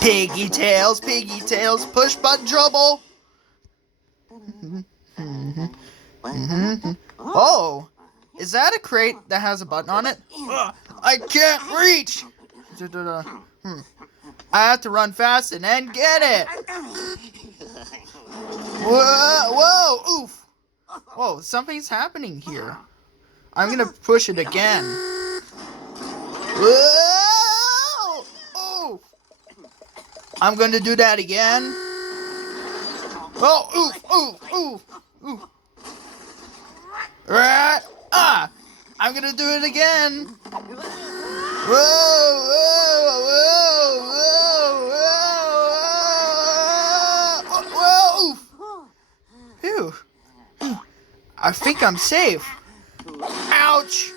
Piggy tails, push button trouble. Oh, is that a crate that has a button on it? I can't reach. I have to run fast and then get it. Whoa, oof. Whoa, something's happening here. I'm gonna push it again. Whoa! Oof. I'm gonna do that again. Oh, oof. I'm gonna do it again. Whoa, oof. Phew. I think I'm safe. Ouch.